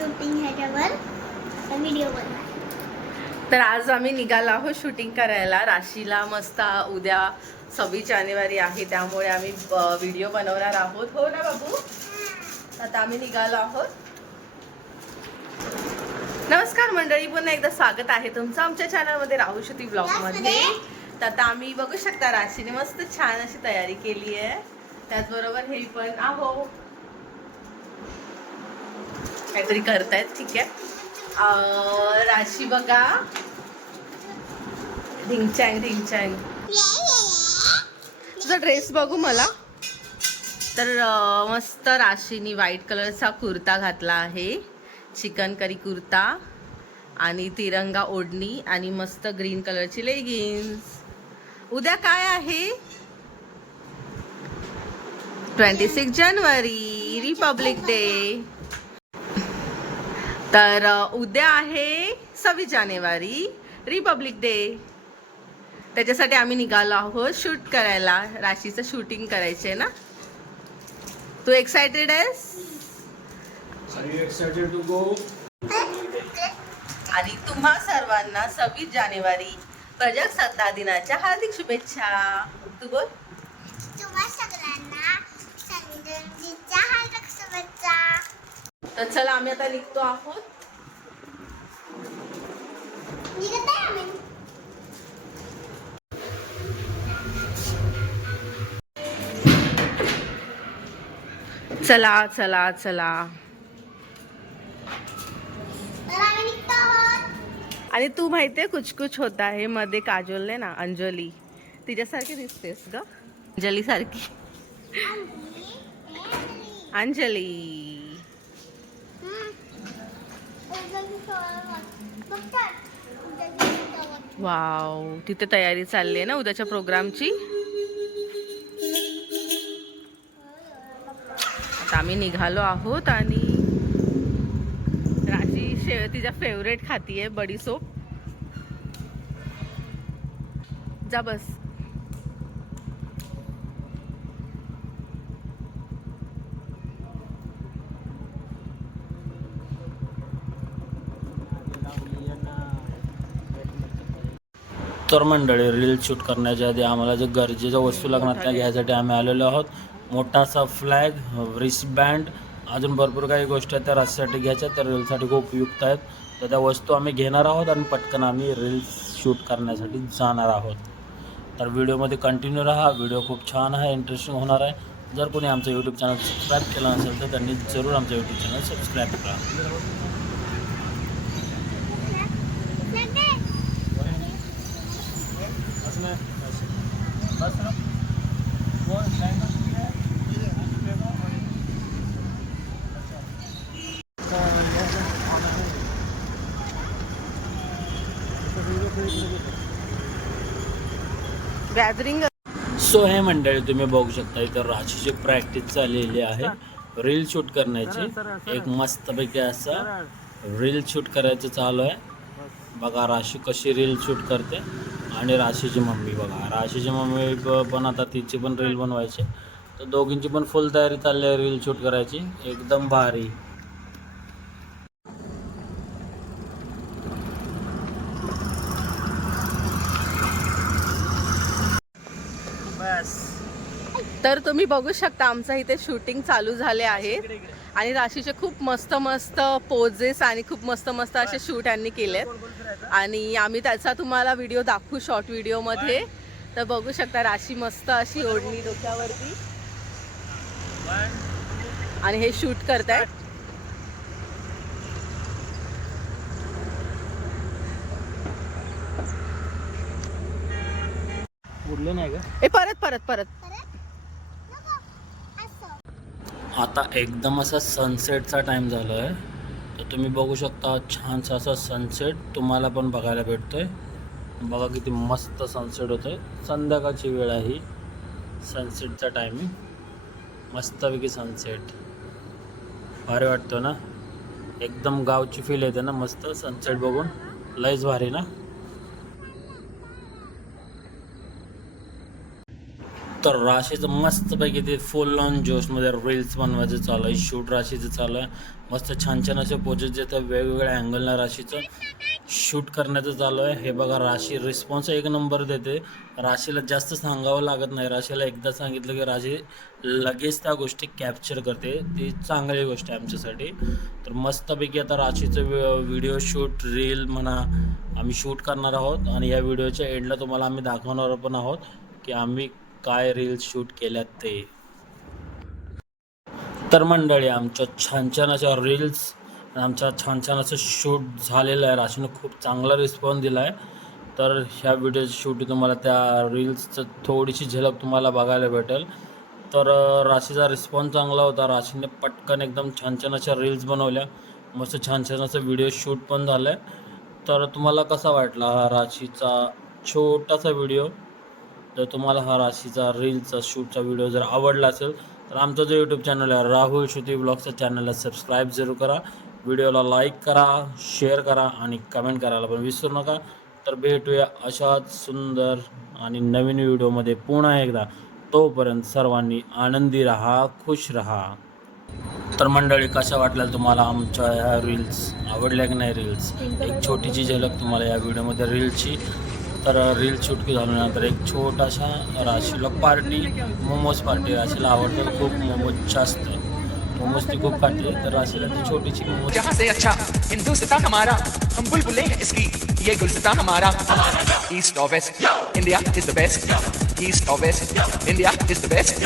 Shooting ह्याच्यावर video बनवा तर आज आम्ही निघालो आहोत शूटिंग करायला. राशीला मस्त उद्या सव्वीस जानेवारी आहे त्यामुळे आम्ही व्हिडिओ बनवणार आहोत. हो ना बाबू? आता आम्ही निघालो आहोत. नमस्कार मंडळी पुन्हा एकदा स्वागत आहे तुमचं आमच्या चॅनलमध्ये राहू श्रुती ब्लॉगमध्ये तर आता आम्ही बघू शकता राशीने मस्त छान अशी तयारी केली आहे. त्याचबरोबर हे पण आहो. काहीतरी करतायत ठीक आहे. राशी बघा. ढिंगचॅंग ढिंगचॅंग तुझा ड्रेस बघू मला. तर मस्त राशीनी व्हाईट कलरचा कुर्ता घातला आहे. चिकन करी कुर्ता आणि तिरंगा ओढणी आणि मस्त ग्रीन कलरची लेगिन्स. उद्या काय आहे? ट्वेंटी सिक्स जानेवारी रिपब्लिक डे. तर उद्या आहे सव्वीस जानेवारी रिपब्लिक डे. त्याच्यासाठी आम्ही निघालो आहोत शूट करायला. राशीचं शूटिंग करायचे ना? तू एक्सायटेड आहेस? आणि तुम्हा सर्वांना सव्वीस जानेवारी प्रजासत्ताक दिनाच्या हार्दिक शुभेच्छा. तू बोल. तर चला आम्ही आता निघतो आहोत. आहे चला चला चला. आणि तू माहितीये कुछ कुछ होता आहे. मध्ये काजोलने ना अंजली. तिच्यासारखी दिसतेस ग. अंजली सारखी. अंजली. वाव तिथे तयारी चालली आहे ना उद्याच्या प्रोग्रामची? आता आम्ही निघालो आहोत आणि राजी शे तिच्या फेवरेट खाती बडी सोप जा बस. तर मंडळी रील शूट करण्याच्या आधी आम्हाला जे गरजेच्या वस्तू लागणार त्या घ्यायसाठी आम्ही आलेलो आहोत. मोठासा फ्लॅग रिसबँड अजून भरपूर काही गोष्टी आहेत त्या रस्त्यासाठी घ्यायच्या त्या रीलसाठी खूप उपयुक्त आहेत. तर त्या वस्तू आम्ही घेणार आहोत आणि पटकन आम्ही रील्स शूट करण्यासाठी जाणार आहोत. तर व्हिडिओमध्ये कंटिन्यू राहा. व्हिडिओ खूप छान आहे इंटरेस्टिंग होणार आहे. जर कोणी आमचं यूट्यूब चॅनल सबस्क्राईब केलं नसेल तर त्यांनी जरूर आमचं यूट्यूब चॅनल सबस्क्राईब करा. गॅदरिंग सो हे मंडळी तुम्ही बघू शकता इथं राशीची प्रॅक्टिस चाललेली आहे. रील शूट करण्याची. एक मस्तपैकी असा रील शूट करायचं चालू आहे. बघा राशी कशी रील शूट करते. आणि राशीची मम्मी बघा. राशीची मम्मी पण आता तिची पण रील बनवायची. तर दोघींची पण फुल तयारी चालली आहे रील शूट करायची. एकदम भारी. तर तुम्ही बघू शकता आमचं इथे शूटिंग चालू झाले आहे. आणि राशीचे खूप मस्त मस्त पोजेस आणि खूप मस्त मस्त असे शूट यांनी केलेत. आणि आम्ही त्याचा तुम्हाला व्हिडिओ दाखवू शॉर्ट व्हिडिओमध्ये तर बघू शकता राशी मस्त अशी ओढणी डोक्यावरती. आणि हे शूट करतायत. उडले नाही का? ए परत परत. परत? आता एकदम असा सनसेटचा टाईम झाला आहे तर तुम्ही बघू शकता छानसा असा सनसेट तुम्हाला पण बघायला भेटतो आहे बघा किती मस्त सनसेट होतो आहे संध्याकाळची वेळ आहे ही. सनसेटचा टायमिंग मस्तपैकी सनसेट भारी वाटतो ना? एकदम गावची फील येते ना मस्त सनसेट बघून. लयच भारी ना? तर राशीचं मस्तपैकी ते फुल ऑन जोशमध्ये रील्स बनवायचं चालू आहे शूट राशीचं चालू आहे मस्त छान छान असे पोजेस येतात वेगवेगळ्या अँगलला राशीचं शूट करण्याचं चालू आहे हे बघा राशी रिस्पॉन्स एक नंबर देते. राशीला जास्त सांगावं लागत नाही. राशीला एकदा सांगितलं की राशी लगेच त्या गोष्टी कॅप्चर करते. ती चांगली गोष्ट आहे आमच्यासाठी. तर मस्तपैकी आता राशीचं व्हिडिओ शूट रील म्हणा आम्ही शूट करणार आहोत. आणि या व्हिडिओच्या एंडला तुम्हाला आम्ही दाखवणार पण आहोत की आम्ही काय रील्स शूट केल्यात ते? तर मंडळी आमच्या छान छान अशा रील्स आमच्या छान छान असं शूट झालेलं आहे. राशीनं खूप चांगला रिस्पॉन्स दिला आहे तर ह्या व्हिडिओची शूट तुम्हाला त्या रील्सचं थोडीशी झलक तुम्हाला बघायला भेटेल. तर राशीचा रिस्पॉन्स चांगला होता. राशीने पटकन एकदम छान छान अशा रील्स बनवल्या. मस्त छान छान असं व्हिडिओ शूट पण झालं आहे तर तुम्हाला कसा वाटला हा राशीचा छोटासा व्हिडिओ जर तुम्हाला हा राशीचा रीलचा शूटचा व्हिडिओ जर आवडला असेल तर आमचा जो यूट्यूब चॅनल आहे राहुल श्रुती ब्लॉगचा चॅनलला सबस्क्राईब जरूर करा. व्हिडिओला लाईक करा शेअर करा आणि कमेंट करायला पण विसरू नका. तर भेटूया अशाच सुंदर आणि नवीन व्हिडिओमध्ये पुन्हा एकदा. तोपर्यंत सर्वांनी आनंदी रहा खुश रहा. तर मंडळी कशा वाटल्या तुम्हाला आमच्या ह्या रील्स आवडल्या की नाही रील्स एक छोटीशी झलक तुम्हाला या व्हिडिओमध्ये रील्सची तर रील शूट झाल्यानंतर एक छोटासा राशीला पार्टी, मोमोज पार्टी राशीला आवडतं खूप मोमोज जास्त मोमोज ती खूप खाते. तर राशीला ती छोटीशी मोमोज. से अच्छा हमारा, हम हैं इसकी. ये हमारा. East of west India is the best east of west India is the best